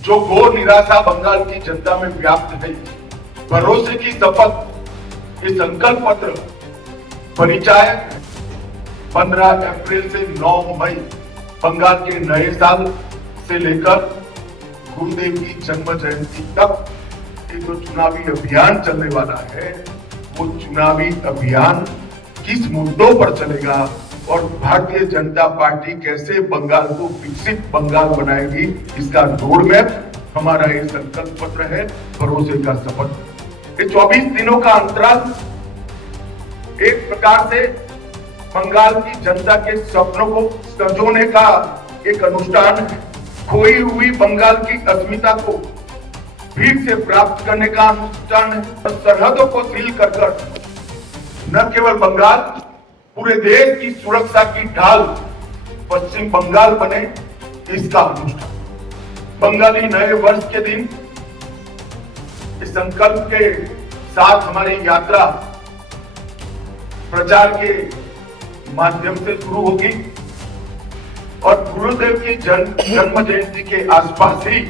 जो घोर निराशा बंगाल की जनता में व्याप्त है, भरोसे की शपथ, ये संकल्प पत्र परिचय 15 अप्रैल से 9 मई बंगाल के नए साल से लेकर गुरुदेव की जन्म जयंती तक ये जो चुनावी अभियान चलने वाला है, वो चुनावी अभियान किस मुद्दों पर चलेगा और भारतीय जनता पार्टी कैसे बंगाल को विकसित बंगाल बनाएगी, इसका रोड मैप हमारा ये संकल्प पत्र है, भरोसे का शपथ। ये 24 दिनों का अंतराल एक प्रकार से बंगाल की जनता के सपनों को संजोने का एक अनुष्ठान है। खोई हुई बंगाल की अस्मिता को फिर से प्राप्त करने का अनुष्ठान है। सरहदों को सील कर न केवल बंगाल, पूरे देश की सुरक्षा की ढाल पश्चिम बंगाल बने, इसका अनुष्ठान। बंगाली नए वर्ष के दिन इस संकल्प के साथ हमारी यात्रा प्रचार के माध्यम से शुरू होगी और गुरुदेव की जन्म जयंती के आसपास ही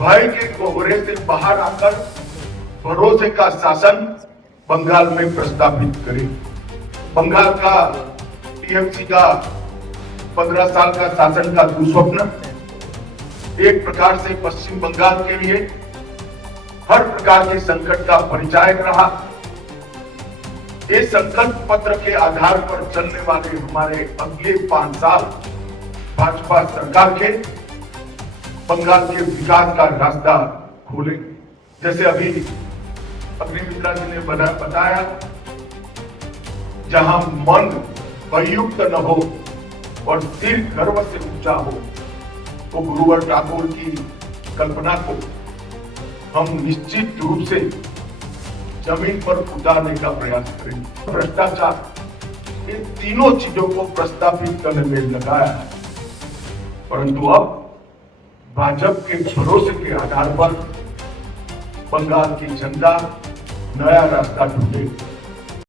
भय के कोहरे से बाहर आकर भरोसे का शासन बंगाल में प्रस्तावित करें। बंगाल का टीएमसी का 15 साल का शासन का दुस्वप्न एक प्रकार से पश्चिम बंगाल के लिए हर प्रकार के संकट का परिचायक रहा। इस संकल्प पत्र के आधार पर चलने वाले हमारे अगले 5 साल भाजपा सरकार के बंगाल के विकास का रास्ता खोले। जैसे अभी अग्निमित्रा जी ने बताया, जहां मन भययुक्त न हो और सिर गर्व से ऊंचा हो, तो गुरुवर ठाकुर की कल्पना को हम निश्चित रूप से जमीन पर उतारने का प्रयास करेंगे। भ्रष्टाचार, इन तीनों चीजों को प्रस्तावित करने में लगाया है, परंतु अब भाजपा के भरोसे के आधार पर बंगाल की जनता नया रास्ता ढूंढेगी।